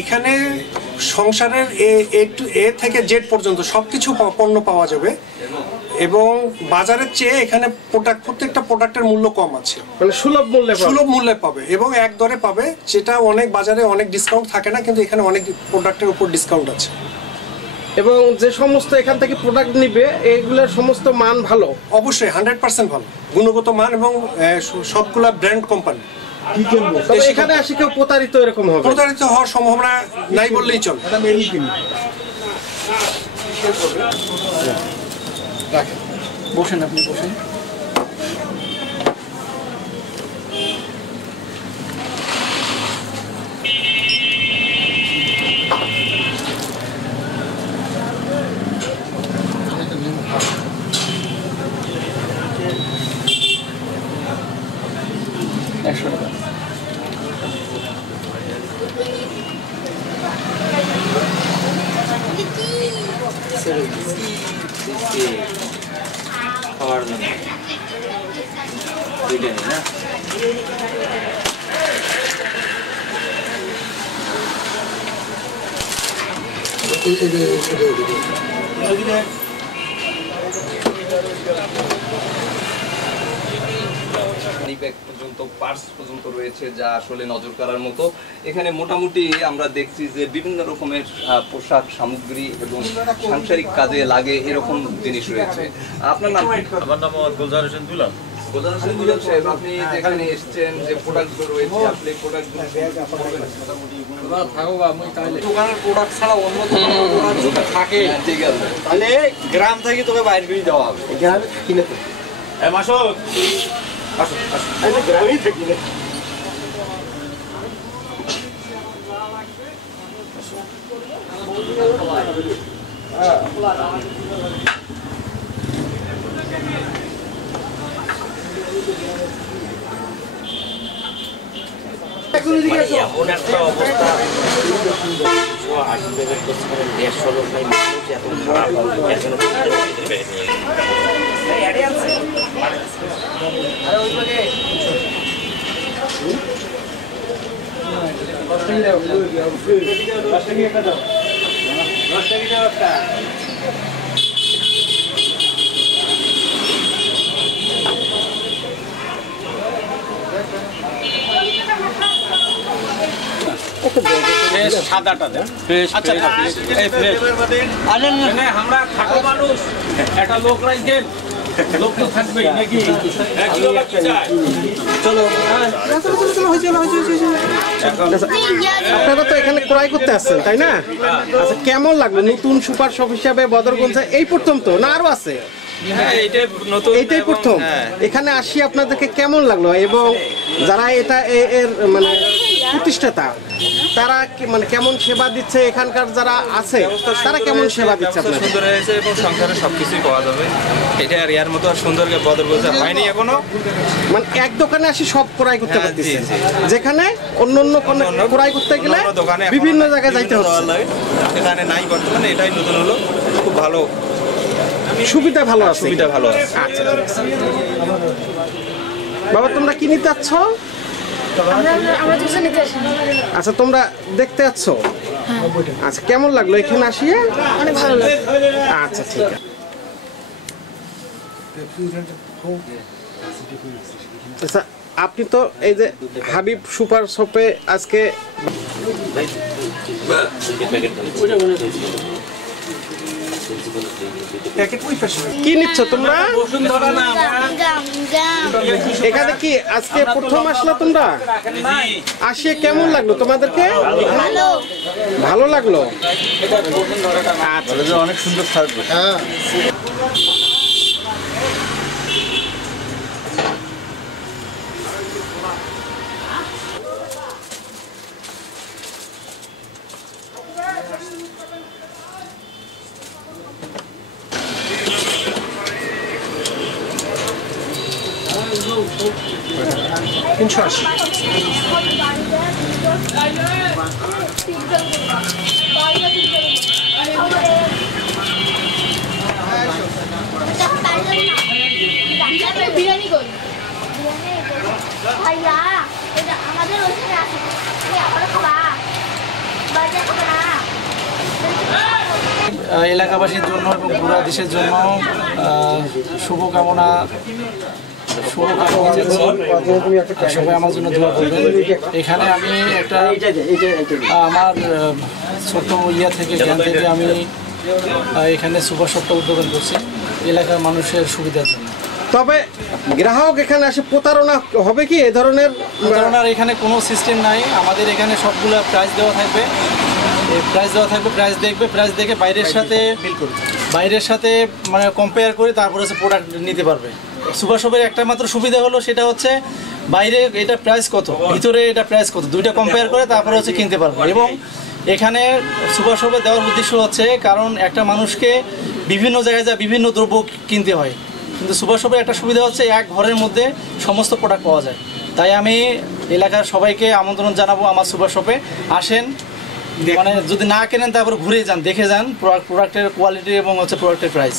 এখানে সংসারের এ থেকে জেড পর্যন্ত সবকিছু পণ্য পাওয়া যাবে এবং বাজারের চেয়ে এখানে প্রত্যেকটা প্রোডাক্টের মূল্য কম আছে, মানে সুলভ মূল্যে পাবে এবং এক দরে পাবে, যেটা অনেক বাজারে অনেক ডিসকাউন্ট থাকে না, কিন্তু এখানে অনেক প্রোডাক্টের উপর ডিসকাউন্ট আছে। এবং যে সমস্ত এখান থেকে প্রোডাক্ট নিবে এগুলোর সমস্ত মান ভালো, অবশ্যই 100% ভালো গুণগত মান এবং সবগুলা ব্র্যান্ড কোম্পানি। এখানে আসি কেউ প্রতারিত এরকম হবে? প্রতারিত হওয়ার সম্ভাবনা নাই বললেই চলে। বসেন, আপনি বসেন। পার্স পর্যন্ত রয়েছে, যা আসলে নজর কাড়ার মতো। এখানে মোটামুটি আমরা দেখছি যে বিভিন্ন রকমের পোশাক সামগ্রী এবং সাংসারিক কাজে লাগে এরকম জিনিস রয়েছে। আপনার নাম? আমার নাম গুলজার হোসেন দুলাল। গুলজার হোসেন দুলাল সাহেব, আপনি যেখানে এসেছেন, যে প্রোডাক্টগুলো রয়েছে, আসলে এই প্রোডাক্টগুলো দোকানের প্রোডাক্ট ছাড়া অন্য দোকান থাকে, ঠিক আছে, তাহলে গ্রাম থেকে তোকে বাইরে করে দেওয়া হবে। গ্রামে কিনে তো মাসুদ গ্রামেই থাকি না। এমন একটা অবস্থা, 150 লোক নাই, মানুষ এত খারাপ সাদাটা দেন। আচ্ছা, আমরা খাটো মানুষ, একটা লোক রাখবেন, লোক তো থাকবেই নাকি? আপনারা তো এখানে ক্রয় করতে আসছেন, তাই না? আচ্ছা, কেমন লাগলো নতুন সুপার শপ হিসাবে বদরগঞ্জে? এই প্রথম তো না আরো আছে? এইটাই প্রথম। এখানে আসি আপনাদেরকে কেমন লাগলো? এবং যারা এটা এর মানে প্রতিষ্ঠাতা, তারা মানে কেমন সেবা দিচ্ছে? এখানকার যারা আছে তারা কেমন সেবা দিচ্ছে? সুন্দর হয়েছে এবং সংসারে সবকিছুই পাওয়া যাবে। এটা আর ইয়ার মতো আর সুন্দর বদরগঞ্জে হয়নি এখনো। মানে এক দোকানে আসি সব ক্রয় করতে পারতেছি, যেখানে অন্য ক্রয় করতে গেলে বিভিন্ন জায়গায় যাইতে হচ্ছে। এখানে নাই বর্তমানে, এটাই নতুন হলো, খুব ভালো সুবিধা ভালো আছে। সুবিধা ভালো আছে। আচ্ছা, বাবা তোমরা কি নিতে যাচ্ছ? আচ্ছা, তোমরা দেখতে যাচ্ছ? আচ্ছা, কেমন লাগলো এখানে আসিয়ে? অনেক ভালো লাগলো। আচ্ছা, ঠিক আছে। আচ্ছা, আপনি তো এই যে হাবিব সুপার শপে আজকে কি নিচ্ছ তোমরা? এখানে কি আজকে প্রথম আসলো তোমরা? আসিয়ে কেমন লাগলো তোমাদেরকে? ভালো লাগলো। আচ্ছা, অনেক সুন্দর থাকবে। বিরিয়ানি কই? ভাইয়া, এটা আমাদের ওখানে আছে। আবার খাবা? এলাকাবাসীর জন্য এবং পুরা দেশের জন্য শুভকামনা সবাই আমার জন্য দোয়া করবেন। এখানে আমি একটা আমার ছোট্ট ইয়া থেকে জ্ঞান থেকে আমি এখানে সুপার শপটা উদ্বোধন করছি এলাকার মানুষের সুবিধার জন্য। তবে গ্রাহক এখানে আসে প্রতারণা হবে কি এ ধরনের? প্রতারণার এখানে কোনো সিস্টেম নাই। আমাদের এখানে সবগুলো প্রাইস দেওয়া থাকবে, প্রাইস দেখবে, প্রাইস দেখে বাইরের সাথে মানে কম্পেয়ার করে তারপরে হচ্ছে প্রোডাক্ট নিতে পারবে। সুপার শপের একটা মাত্র সুবিধা হলো সেটা হচ্ছে বাইরে এটা প্রাইস কত, ভিতরে এটা প্রাইস কত, দুইটা কম্পেয়ার করে তারপরে হচ্ছে কিনতে পারবে। এবং এখানে সুপার শপে দেওয়ার উদ্দেশ্য হচ্ছে কারণ একটা মানুষকে বিভিন্ন জায়গায় যা বিভিন্ন দ্রব্য কিনতে হয়, কিন্তু সুপার শপের একটা সুবিধা হচ্ছে এক ঘরের মধ্যে সমস্ত প্রোডাক্ট পাওয়া যায়। তাই আমি এলাকার সবাইকে আমন্ত্রণ জানাবো আমার সুপার শপে আসেন, মানে যদি না কেনেন তারপর ঘুরে যান, দেখে যান প্রোডাক্টের কোয়ালিটি এবং হচ্ছে প্রোডাক্টের প্রাইস।